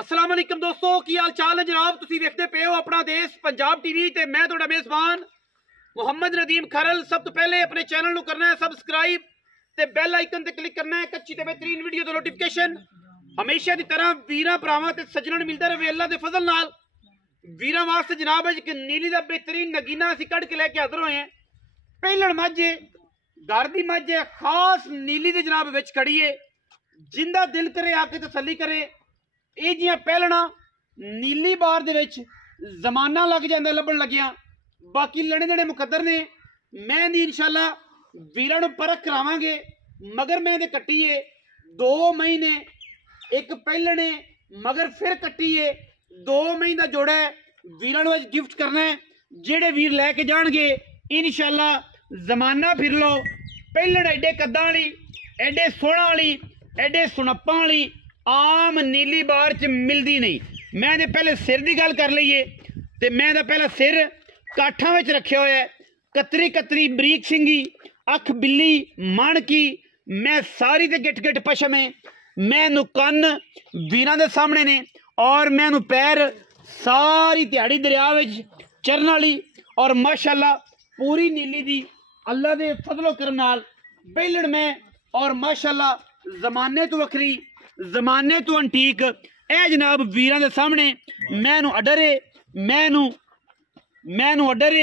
अस्सलाम वालेकुम दोस्तों, की हाल चाल है जनाब। तुसी वेखदे पे हो अपना देश पंजाब टीवी ते मैं तुहाडा मेज़बान मुहम्मद नदीम खरल। सब तो पहले अपने चैनल नूं करना है सबसक्राइब ते बैल आइकन ते क्लिक करना है एक अच्छी ते बेहतरीन वीडियो दा नोटिफिकेशन हमेशा की तरह वीरां भरावां ते सज्जणां नूं मिलदा रहे अल्लाह दे फजल नाल। वीरां वास्ते जनाब एक नीली दा बेहतरीन नगीना असीं कढ के लैके हाज़र होए हैं। पहलण मझ घर दी मझ खास नीली दे जनाब विच खड़ी है, जिंदा दिल करे आके तसल्ली करे। ਇਹ ਜੀਆਂ ਪਹਿਲਣਾ ਨੀਲੀ ਬਾਰ ਦੇ ਵਿੱਚ ਜ਼ਮਾਨਾ ਲੱਗ ਜਾਂਦਾ ਲੱਭਣ ਲੱਗਿਆ। ਬਾਕੀ ਲੈਣੇ ਦੇਣੇ ਮੁਕੱਦਰ ਨੇ। ਮੈਂ ਦੀ ਇਨਸ਼ਾਅੱਲਾ ਵੀਰਾਂ ਨੂੰ ਪਰਖ ਕਰਾਵਾਂਗੇ। ਮਗਰ ਮੈਂ ਦੇ ਕੱਟੀਏ 2 ਮਹੀਨੇ ਇੱਕ ਪਹਿਲਣੇ ਮਗਰ ਫਿਰ ਕੱਟੀਏ 2 ਮਹੀਨੇ ਦਾ ਜੋੜਾ ਹੈ। ਵੀਰਾਂ ਨੂੰ ਅੱਜ ਗਿਫਟ ਕਰਨਾ ਹੈ। ਜਿਹੜੇ ਵੀਰ ਲੈ ਕੇ ਜਾਣਗੇ ਇਨਸ਼ਾਅੱਲਾ ਜ਼ਮਾਨਾ ਫਿਰ ਲਓ। ਪਹਿਲਣ ਐਡੇ ਕੱਦਾਂ ਵਾਲੀ, ਐਡੇ ਸੋਹਣਾ ਵਾਲੀ, ਐਡੇ ਸੁਣੱਪਾਂ ਵਾਲੀ आम नीली बार च मिलती नहीं। मैं तो पहले सिर की गल कर लीए तो मैं तो पहला सिर काठा में रखे हुआ है, कतरी कतरी बरीक सिंगी, अख बिल्ली मन की, मैं सारी तो गिट गिट पशम है। मैं कन वीरां दे सामने ने और मैं पैर सारी दिहाड़ी दरिया चरन वाली और माशाअल्लाह पूरी नीली दी अल्लाह दे फजलो करम नाल पहलण मैं और माशाअल्लाह जमाने तो वखरी जमाने तो अंटीक ए जनाब वीरां दे सामने मैनू अडरे मैनू अडरे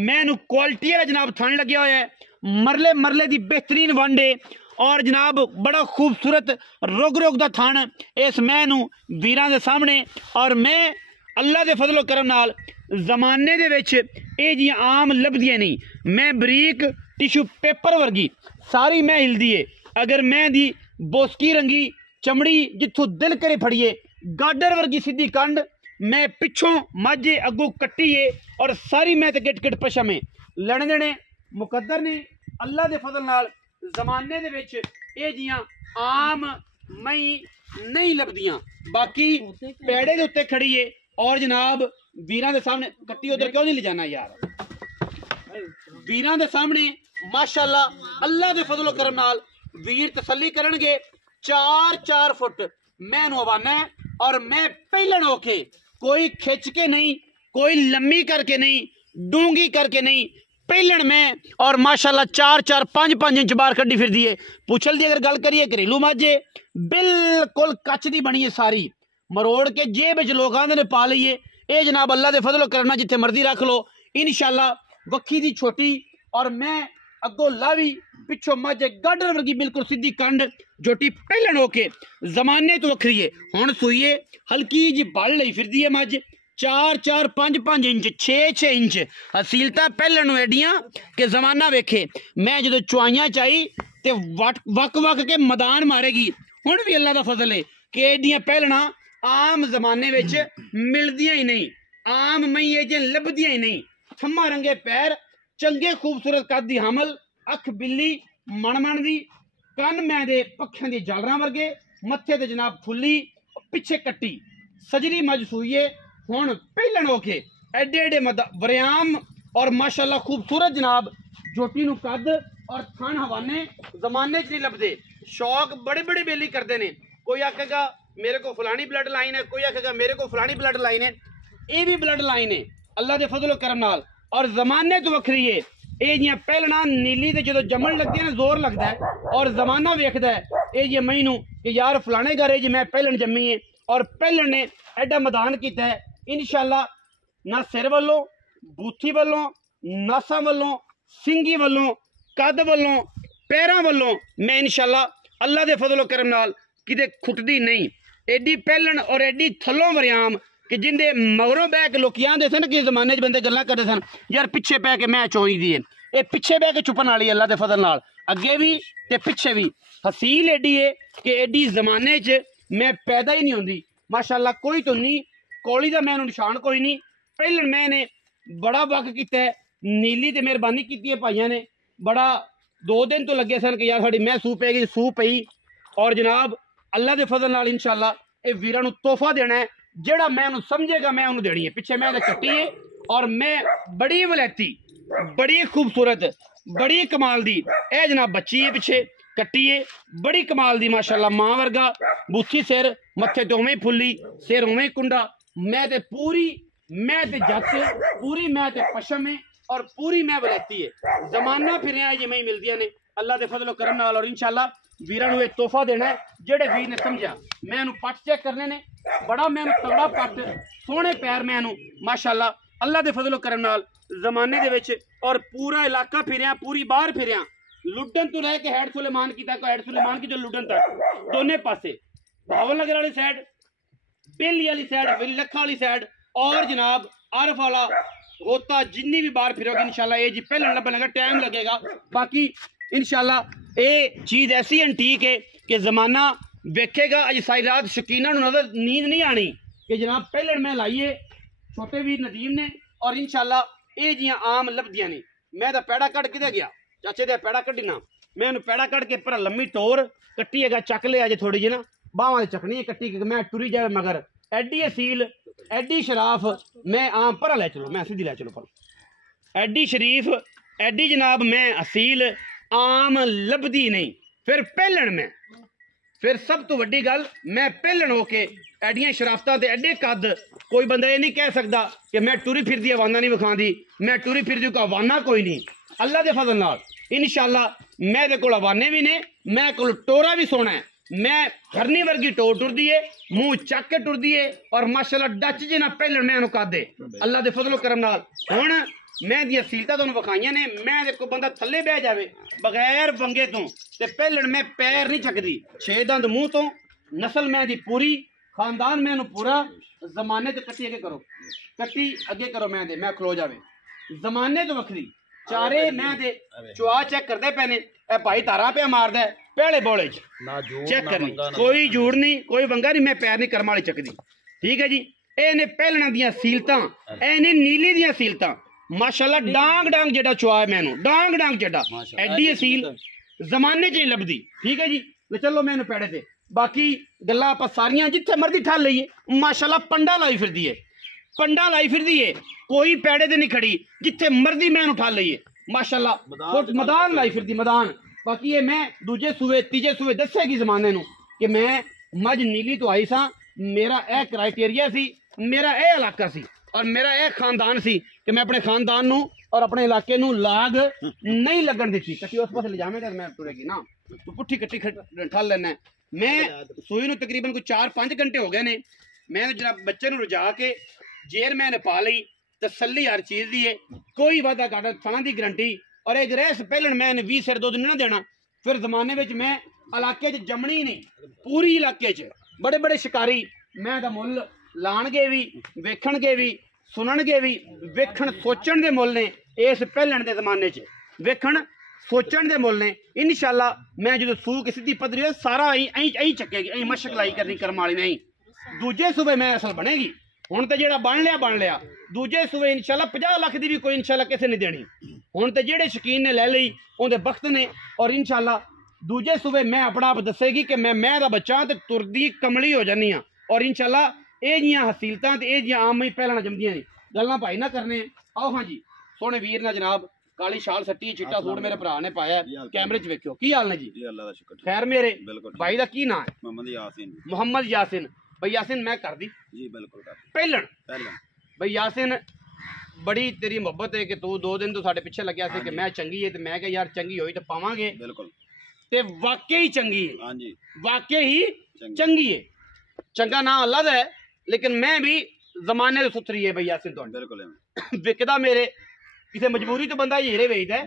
मैनू क्वालिटी वाला जनाब थान लग्या होया है। मरले मरले दी बेहतरीन वांडे और जनाब बड़ा खूबसूरत रोग रोग दा थान इस मैनू वीरां दे सामने। और मैं अल्लाह दे फजलो करम नाल जमाने दे विच ए जी आम लभदियां नहीं। मैं बरीक टिशू पेपर वर्गी सारी मैं हिलदी है। अगर मैं दी बोसकी रंगी चमड़ी जिथों दिल करे फड़िए, गाडर वर्गी सीधी कंड, मैं पिछों माझे अगू कट्टीए और सारी मैं तो गिट गिट पशम है। लेने देने मुकद्दर ने अल्लाह दे फजल नाल जमाने दे विच ए जियां आम मई नहीं लभदियां। बाकी पेड़े दे उत्ते खड़ी है और जनाब वीरां दे सामने कट्टी उधर क्यों नहीं ले जाना यार। वीरां दे सामने माशाअल्लाह अल्लाह दे फजल करम नाल वीर तसल्ली करनगे। 4-4 फुट मैं हवाना है और मैं पहलन होके कोई खिंच के नहीं, कोई लम्मी करके नहीं, डूंगी करके नहीं, पहलन में और माशाल्लाह 4-4 5-5 इंच बाहर कड्डी फिर दिए। पुछल दी अगर गल करिए घरेलू माझे बिल्कुल कच दी बनी है सारी, मरोड़ के जेब च लोग आंदे ने पा लीए। ये जनाब अल्लाह दे फजलो करना जिथे मर्जी रख लो इंशाल्लाह। वक्खी दी छोटी और मैं अगों लावी पिछों मझ गाडर वर्गी बिल्कुल सीधी कंड जोटी पहलन होके जमाने तो वखरी है। हुण सुईए हल्की जी बल लई फिरदी है मझ 4-4 5-5 इंच 6-6 इंच हसीलता पहलन एडियां कि जमाना वेखे। मैं जो चुआइयां चाही तो वक वक के मैदान मारेगी। हुण भी अल्लाह दा फजल है कि एडियां पहलना आम जमाने विच मिलदियां ही नहीं, आम मई जे लभदियां ही नहीं। थम्मा रंगे पैर, चंगे खूबसूरत कद दी हमल, अख बिल्ली मन मन दी, कन मैं दे पक्खियां दी जालरां वर्गे, मत्थे ते जनाब फुल्ली, पिछे कट्टी सजरी मज सूईए। हुण पहलन होके एडे एडे वरियाम और माशाअल्लाह खूबसूरत जनाब जोटी नूं कद और थन हवाने जमाने च नहीं लभदे। शौक बड़े बड़े बेली करते हैं। कोई आखेगा मेरे को फलानी ब्लड लाइन है, कोई आखेगा मेरे को फलानी ब्लड लाइन है। ये भी ब्लड लाइन है अल्लाह दे फजलो करम नाल और जमाने तो वखरी है। ये जियां पहलना नीली ते जो जमन लगती है ना जोर लगता है और जमाना वेखदा है ये जी मैनू कि यार फलाने घरे जी मैं पहलन जम्मी है और पहलन ने एडा मैदान किया है। इंशाअल्लाह ना सिर वालों, बूथी वालों, नासा वालों, सिंगी वालों, कद वालों, पैरों वालों मैं इंशाअल्लाह अल्लाह दे फजलो करम नाल किते खुटदी नहीं। एडी पहलन और एडी थलों वरियाम कि जिंदे मगरों बह के लोग आते सन कि जमाने बंदे गल्लां करते सन यार पिछे बह के मैं चोई दी है। ये पिछे बह के चुपन वाली अल्लाह दे फजल नाल अगे भी ते पिछे भी हसील एडी है कि एडी जमाने च मैं पैदा ही नहीं होंदी माशाअल्लाह। कोई तो नहीं कौली का मैं निशान कोई नहीं। पहले मैंने बड़ा वक किया है, नीली ते मेहरबानी की है भाइयों ने। बड़ा 2 दिन तो लगे सन कि यार साड़ी मैं सूह पेगी, सूह पई और जनाब अल्लाह दे फजल नाल इंशाअल्लाह ये वीरां नूं तोहफा देना है जेड़ा मैं उन्हें समझेगा मैं उन्हें देनी है। पिछे मैं कट्टी है और मैं बड़ी वलैती, बड़ी खूबसूरत, बड़ी कमाल दी ए जनाब बच्ची है पिछे कट्टी है बड़ी कमाल दी माशाअल्लाह। मां वर्गा बूथी सिर मत्थे ते उवें फुल्ली, सिर उवें कुंडा। मैं ते पूरी मैं ते जच, पूरी मैं ते पशम है और पूरी मैं वलैती है। जमाना फिर जिवें ही मिलदियां ने अल्लाह दे फजलो करम नाल। और इंशाअल्लाह वीरां नूं एक तोहफा देना है, जेड़े वीर ने समझा। मैं इहनूं पट चेक करने ने, बड़ा मैं तगड़ा पट, सोहने पैर मैं इहनूं माशाअल्लाह अल्लाह दे फजलो करम नाल जमाने दे विच। और पूरा इलाका फिरिया, पूरी बाहर फिरिया, लुडन तो रह के हैड सुलेमान की तक, हैड सुलेमान की जो लुडन तक, दोने पासे भावल नगर वाली साइड, बेली वाली साइड, लखा वाली साइड और जनाब आरफ वाला होता, जिन्नी भी बाहर फिरोगे इंशाल्लाह ये जी पहले लब्बन लगा, टाइम लगेगा। बाकी इंशाल्लाह ये चीज़ ऐसी एंटीक है कि जमाना वेखेगा। अज सारी रात शकीना नजर नींद नहीं आनी कि जनाब पहले मैं लाइए छोटे वीर नदीम ने। और इंशाल्लाह ये जियां आम लभदियां ने। मैं तो पैड़ा कट के गया चाचे दे पैड़ा कड्ढना, मैं उन्हें पैड़ा कट के पर लम्मी टोर कट्टी है चक लिया जे थोड़ी जी ना बाहवां चकनी है कट्टी के मैं टुरी जाए मगर एडी असील एडी शराफ मैं आम पर लै चलो, मैं सीधी लै चलो पर एडी शरीफ एडी जनाब मैं असील आम लभदी नहीं। फिर पहलन में फिर सब तो वड्डी गल मैं पहलन होके एडियां शराफतां ते एडे कद कोई बंदा ये नहीं कह सकता कि मैं टुरी फिरदी अवाना नहीं विखांदी, मैं टुरी फिरदी को अवाना कोई नहीं। अल्लाह के फजल नाल इंशाअल्लाह मेरे को अवाने भी ने, मैं को टोरा भी सोना है। मैं हरनी वर्गी टोर टुरदी है, मुंह चक के टुरदी है और माशाअल्लाह डच जी ना पहलन मैं कद दे अल्लाह के फजलो करम नाल। हुण मैं दी सीलता तुहानूं विखाइयां ने। मैं देखो बंदा थल्ले बह जावे बगैर बंगे तो ते पहलन मैं पैर नहीं चकदी, 6 दंद मुंह तो, नस्ल मैं दी पूरी, खानदान मैं पूरा। जमाने तो कट्टी अगे करो, कट्टी अगे करो, मैं खलो जावे जमाने तो वखरी। चारे मैं दे चुआ चेक करते पे ने, ए भाई तारा पे मारदा है पहले बोले चेक करनी, कोई झूठ नहीं कोई वंगा नहीं, मैं पैर नहीं करम वाली चकदी। ठीक है जी। इहने पहलना दियां सीलतां, इहने नीली दियां सीलतां माशाअल्लाह डांग डांग जेड़ा चुआ है मैनू डांग डांग जेड़ा एडी असील जमाने च ही लभदी। ठीक है जी। तो चलो मैनू पैड़े ते बाकी गल्लां आपां सारियां जिथे मर्जी ठल लईए। माशाअल्लाह पंडा लाई फिरदी है, पंडा लाई फिरदी है, कोई पैड़े ते नहीं खड़ी, जिथे मर्जी मैनू ठल लईए माशाअल्लाह। मैदान लाई फिरदी मैदान। बाकी ये मैं दूजे सूबे तीजे सूबे दसेगी जमाने नू कि मैं मज नीली तो आई सा, मेरा यह क्राइटेरिया सी, मेरा यह इलाका सी और मेरा यह खानदान सी कि मैं अपने खानदान नू और अपने इलाके नू लाग नहीं लगन दी। कट्टी उस पास ले जावेगा मैं टुरेगी ना, तो पुट्ठी कट्टी ठल लेना है। मैं सूई नू तकरीबन कोई 4-5 घंटे हो गए ने। मैं जनाब बच्चे नू रजा के जेर मैंने पा ली, तसल्ली हर चीज़ दी है, कोई वादा घाटा फलां दी गारंटी। और एक रैस पहलन मैंने 20 सिर दुध नहीं ना देना। फिर जमाने में मैं इलाके च जमनी नहीं, पूरी इलाके च बड़े बड़े शिकारी मैं दा मुल लाणगे भी, वेखणगे भी, सुनणगे भी। वेखण सोचण दे मुल ने इस पहलन दे जमाने च, वेखण सोचण दे मुल ने। इंशाअल्लाह मैं जो सू किसी दी पदरी हो सारा ऐं चकेगी, ऐं मशक लाई करनी करम वाली नहीं। दूजे सूबे मैं असल बनेगी। हुण तो जेड़ा बन लिया दूजे सूबे इंशाअल्लाह 50 लाख दी भी कोई इंशाअल्लाह किसे नहीं देनी। हुण तो जेड़े शकीन ने लै लई उहदे बख्त ने। और इंशाअल्लाह दूजे सूबे मैं अपना आप दसेगी कि मैं दा बच्चा ते तुरदी कमली हो जानी हाँ। और इंशाअल्लाह ये जियां हसीलतां ते ये जियां आम ही पहलां जमदियां ने। गल्लां भाई ना करने। आओ हाँ जी सोहने वीर ना जनाब काली शाल सट्टी चिट्टा सूट मेरे भरा ने पाया, कैमरे च वेखियो की हाल ने जी? खैर मेरे भाई दा की नाम है? मोहम्मद यासिन। भाई यासिन मैं कर दी जी बिल्कुल पहलन भाई यासिन बड़ी तेरी मोहब्बत है कि तू 2 दिन तो साढ़े पिछे लग्या से कि मैं चंगी है, तो मैं क्या यार चंगी होई तो पावांगे बिल्कुल, ते वाकई चंगी है। हाँ जी वाकई ही चंगी है। चंगा ना अल्लाह दा है लेकिन मैं भी जमाने से सुथरी है भाई यासिन तो बिल्कुल विकदा मेरे किसी मजबूरी तो बंदा हीरे वेचदा है,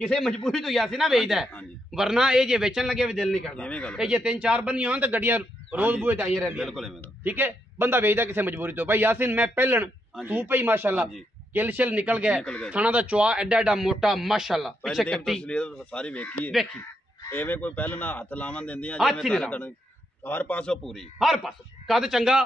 किसी मजबूरी तो यासिना वेचदा है, वरना ये जे बेचन लगे भी दिल नहीं करता। ये 3-4 बनी हो तो गड्डियां रोज बुए ते आई रहंदी। ठीक है बंदा वेचदा किसी मजबूरी तो। भाई यासिन मैं पहलन तू पे माशाल्लाह किल शिल निकल गया, खाना दा चुआ एडा एडा मोटा माशाल्लाह पीछे कट्टी सारी वेखी एवे कोई पहले ना हाथ लावन देंदी हर पासों पूरी, हर पासों कद चंगा,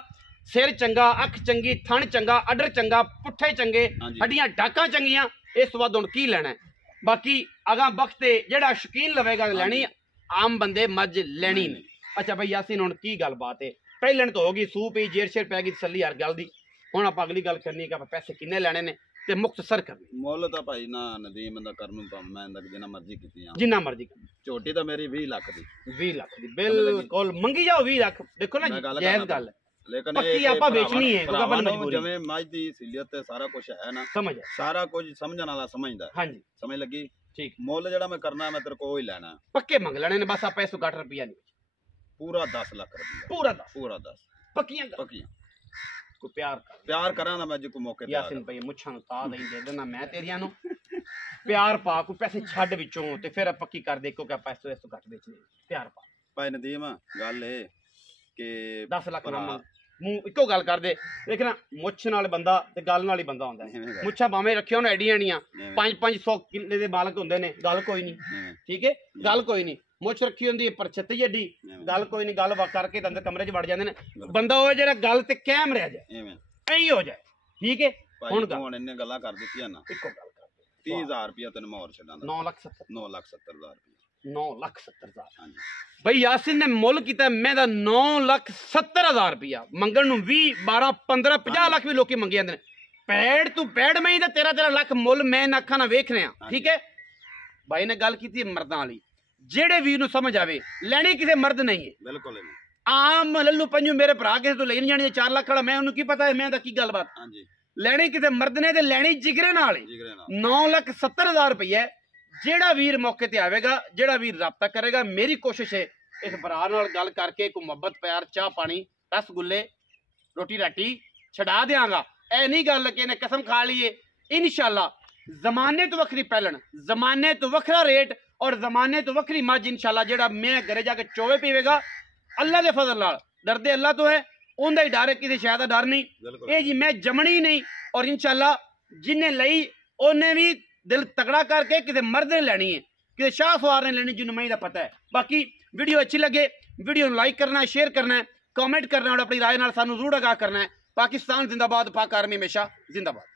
सिर चंगा, अख चंगी, थन चंगा, अडर चंगा, पुट्ठे चंगे, हड्डियां डाका चंगियां। इस तो बाद हुण की लेना है? बाकी अगा वक्त जेड़ा शकीन लवेगा लैनी, आम बंदे मज लैनी नहीं। अच्छा भाई यासिन हुण की गल बात है? पहलन तो होगी सूह पी जेर शेर पै गई तसल्ली हर गल दी। हुण आपां अगली गल करनी कि पैसे किन्ने लैने ने। ਤੇ ਮੁਖਤਸਰ ਕਰਨੀ। ਮੁੱਲ ਤਾਂ ਭਾਈ ਨਾ ਨਦੀਮ ਦਾ ਕਰਨ ਨੂੰ ਭਾਵੇਂ ਮੈਂ ਜਿੰਨਾ ਮਰਜ਼ੀ ਕੀਤੀ ਆ, ਜਿੰਨਾ ਮਰਜ਼ੀ ਕਰਨੀ। ਝੋਟੀ ਤਾਂ ਮੇਰੀ 20 ਲੱਖ ਦੀ 20 ਲੱਖ ਦੀ ਬਿਲਕੁਲ ਮੰਗੀ ਜਾਓ 20 ਲੱਖ। ਦੇਖੋ ਨਾ ਜਾਇਜ਼ ਗੱਲ ਹੈ, ਲੇਕਿਨ ਪੱਕੀ ਆਪਾਂ ਵੇਚਣੀ ਹੈ ਕਿਉਂਕਿ ਆਪਾਂ ਮਜਬੂਰੀ ਜਿਵੇਂ ਮੱਝ ਦੀ ਸੀਲੀਅਤ ਤੇ ਸਾਰਾ ਕੁਝ ਹੈ ਨਾ, ਸਮਝ ਸਾਰਾ ਕੁਝ ਸਮਝਣ ਵਾਲਾ ਸਮਝਦਾ। ਹਾਂਜੀ ਸਮਝ ਲੱਗੀ। ਠੀਕ। ਮੁੱਲ ਜਿਹੜਾ ਮੈਂ ਕਰਨਾ ਮੈਂ ਤੇਰੇ ਕੋਲ ਹੀ ਲੈਣਾ, ਪੱਕੇ ਮੰਗ ਲੈਣੇ ਨੇ ਬਸ, ਆਪਾਂ 160 ਰੁਪਿਆ ਨਹੀਂ, ਪੂਰਾ 10 ਲੱਖ ਰੁਪਇਆ, ਪੂਰਾ 10 ਪੂਰਾ 10 ਪੱਕੀਆਂ ਪੱਕੀਆਂ। ਕੋਈ ਪਿਆਰ ਕਰ ਪਿਆਰ ਕਰਾਂ ਨਾ ਮੈਂ ਜੇ ਕੋਈ ਮੌਕੇ ਤੇ ਯਾਸਿਨ ਭਾਈ ਮੁੱਛਾਂ ਨੂੰ ਤਾਂ ਨਹੀਂ ਦੇ ਦੇਣਾ ਮੈਂ ਤੇਰੀਆਂ ਨੂੰ, ਪਿਆਰ ਪਾ ਕੋਈ ਪੈਸੇ ਛੱਡ ਵਿੱਚੋਂ ਤੇ ਫਿਰ ਪੱਕੀ ਕਰ ਦੇ ਕਿਉਂਕਿ ਆਪਾਂ ਇਸ ਤੋਂ ਘੱਟ ਵੇਚਣੇ। ਪਿਆਰ ਪਾ ਭਾਈ ਨਦੀਮ, ਗੱਲ ਇਹ ਕਿ 10 ਲੱਖ ਨਾਲ ਮੂੰਹ ਇੱਕੋ ਗੱਲ ਕਰਦੇ। ਦੇਖਣਾ ਮੁੱਛ ਨਾਲ ਬੰਦਾ ਤੇ ਗੱਲ ਨਾਲ ਹੀ ਬੰਦਾ ਹੁੰਦਾ। ਮੁੱਛਾਂ ਭਾਵੇਂ ਰੱਖਿਓ ਨਾ ਐਡੀਆਂ ਐਡੀਆਂ 500 ਕਿੱਲੇ ਦੇ ਮਾਲਕ ਹੁੰਦੇ ਨੇ, ਗੱਲ ਕੋਈ ਨਹੀਂ, ਠੀਕ ਹੈ, ਗੱਲ ਕੋਈ ਨਹੀਂ। ਮੁੱਛ ਰੱਖੀ ਹੁੰਦੀ ਹੈ ਪਰ ਛੱਤੀ ਏਡੀ, ਗੱਲ ਕੋਈ ਨਹੀਂ, ਗੱਲ ਕਰਕੇ ਤਾਂ ਅੰਦਰ ਕਮਰੇ 'ਚ ਵੜ ਜਾਂਦੇ ਨੇ। ਬੰਦਾ ਉਹ ਜਿਹੜਾ ਗੱਲ ਤੇ ਕਾਇਮ ਰਹਿ ਜਾਏ, ਐਂ ਹੋ ਜਾਏ, ਠੀਕ ਹੈ। ਹੁਣ ਇੰਨੇ ਗੱਲਾਂ ਕਰ ਦਿੱਤੀਆਂ ਨਾ, ਇੱਕੋ ਗੱਲ ਕਰ 30,000 ਰੁਪਇਆ ਤੈਨੂੰ ਮੈਂ ਹੋਰ ਛੱਡਾਂ। 9,70,000 9,70,000 ਰੁਪਇਆ 9,70,000 ਹਾਂਜੀ ਬਈ ਯਾਸਿਨ ਨੇ ਮੁੱਲ ਕੀਤਾ ਮੈਂ ਦਾ 9,70,000 ਰੁਪਇਆ। ਮੰਗਣ ਨੂੰ 20 12 15 50 ਲੱਖ ਵੀ ਲੋਕੀ ਮੰਗੇ ਜਾਂਦੇ ਨੇ। ਪੈੜ ਤੂੰ ਪੈੜ ਮੈਂ ਦਾ 13 ਲੱਖ ਮੁੱਲ ਮੈਂ ਨਾ ਅੱਖਾਂ ਨਾਲ ਵੇਖ ਰਿਹਾ, ਠੀਕ ਹੈ। ਬਾਈ ਨੇ ਗੱਲ ਕੀਤੀ ਮਰਦਾਂ ਵਾਲੀ, ਜਿਹੜੇ ਵੀਰ ਨੂੰ ਸਮਝ ਆਵੇ ਲੈਣੀ ਕਿਸੇ ਮਰਦ ਨਹੀਂ ਹੈ, ਬਿਲਕੁਲ ਆਮ ਲੱਲੂ ਪੰਜੂ ਮੇਰੇ ਭਰਾ ਕਿਸੇ ਤੋਂ ਲੈਣ ਜਾਣੀ 4 ਲੱਖ ਵਾਲਾ, ਮੈਂ ਉਹਨੂੰ ਕੀ ਪਤਾ ਹੈ ਮੈਂ ਦਾ ਕੀ ਗੱਲਬਾਤ। ਹਾਂਜੀ ਲੈਣੀ ਕਿਸੇ ਮਰਦ ਨੇ ਤੇ ਲੈਣੀ ਜਿਗਰੇ ਨਾਲ ਹੀ। 9,70,000 ਰੁਪਇਆ। ਜਿਹੜਾ ਵੀਰ ਮੌਕੇ ਤੇ ਆਵੇਗਾ, ਜਿਹੜਾ ਵੀਰ ਰਾਬਤਾ ਕਰੇਗਾ, ਮੇਰੀ ਕੋਸ਼ਿਸ਼ ਹੈ ਇਸ ਭਰਾ ਨਾਲ ਗੱਲ ਕਰਕੇ ਕੋਈ ਮੁਹੱਬਤ ਪਿਆਰ ਚਾਹ ਪਾਣੀ ਰਸਗੁੱਲੇ ਰੋਟੀ ਰਾਟੀ ਛਡਾ ਦਿਆਂਗਾ। ਇਹ ਨਹੀਂ ਗੱਲ ਕਿ ਇਹਨੇ ਕਸਮ ਖਾ ਲਈਏ। ਇਨਸ਼ਾਅੱਲਾ ਜ਼ਮਾਨੇ ਤੋਂ ਵੱਖਰੀ ਪਹਿਲਣ, ਜ਼ਮਾਨੇ ਤੋਂ ਵੱਖਰਾ ਰੇਟ ਔਰ ਜ਼ਮਾਨੇ ਤੋਂ ਵੱਖਰੀ ਮੱਝ ਇਨਸ਼ਾਅੱਲਾ ਜਿਹੜਾ ਮੈਂ ਘਰੇ ਜਾ ਕੇ ਚੋਵੇ ਪੀਵੇਗਾ ਅੱਲਾ ਦੇ ਫਜ਼ਲ ਨਾਲ। ਡਰਦੇ ਅੱਲਾ ਤੋਂ ਹੈ, ਉਹਦਾ ਹੀ ਡਰ ਹੈ, ਕਿਸੇ ਸ਼ਾਇਦ ਦਾ ਡਰ ਨਹੀਂ। ਇਹ ਜੀ ਮੈਂ ਜਮਣੀ ਨਹੀਂ ਔਰ ਇਨਸ਼ਾਅੱਲਾ ਜਿੰਨੇ ਲਈ ਉਹਨੇ ਵੀ ਦਿਲ ਤਗੜਾ ਕਰਕੇ ਕਿਸੇ ਮਰਦ ਨੇ ਲੈਣੀ ਹੈ, ਕਿਸੇ ਸ਼ਾਹ ਸਵਾਰ ਨੇ ਲੈਣੀ ਜਿਹਨੂੰ ਮੈਂ ਦਾ ਪਤਾ ਹੈ। ਬਾਕੀ ਵੀਡੀਓ अच्छी लगे वीडियो लाइक करना है, शेयर करना है, कमेंट करना है और अपनी राय नाल सानू जरूर आगाह करना है। पाकिस्तान जिंदाबाद, पाक आर्मी हमेशा जिंदाबाद।